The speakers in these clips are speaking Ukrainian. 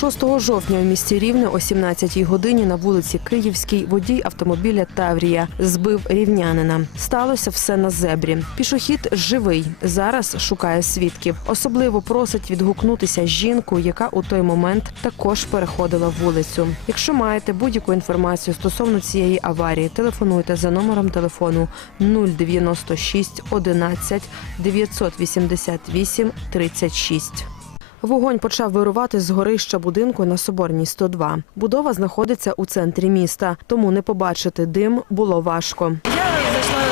6 жовтня у місті Рівне о 17 годині на вулиці Київській водій автомобіля Таврія збив рівнянина. Сталося все на зебрі. Пішохід живий. Зараз шукає свідків. Особливо просить відгукнутися жінку, яка у той момент також переходила вулицю. Якщо маєте будь-яку інформацію стосовно цієї аварії, телефонуйте за номером телефону 096 11 988 36. Вогонь почав вирувати з горища будинку на Соборній 102. Будова знаходиться у центрі міста, тому не побачити дим було важко. Я зайшла,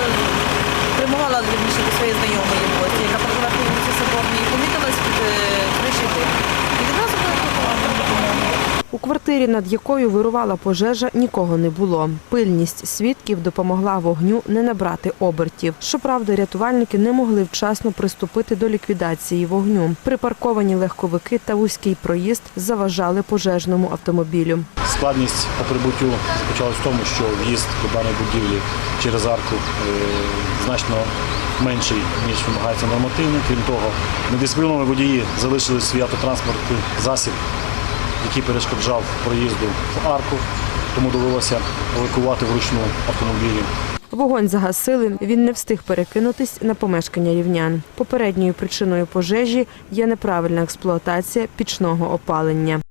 квартирі, над якою вирувала пожежа, нікого не було. Пильність свідків допомогла вогню не набрати обертів. Щоправда, рятувальники не могли вчасно приступити до ліквідації вогню. Припарковані легковики та вузький проїзд заважали пожежному автомобілю. Складність по прибуттю заключалась в тому, що в'їзд до даної будівлі через арку е, значно менший, ніж вимагається нормативно. Крім того, недисципліновані водії залишили свій автотранспортний засіб, який перешкоджав проїзду в арку, тому довелося евакувати вручну автомобілі. Вогонь загасили. Він не встиг перекинутись на помешкання рівнян. Попередньою причиною пожежі є неправильна експлуатація пічного опалення.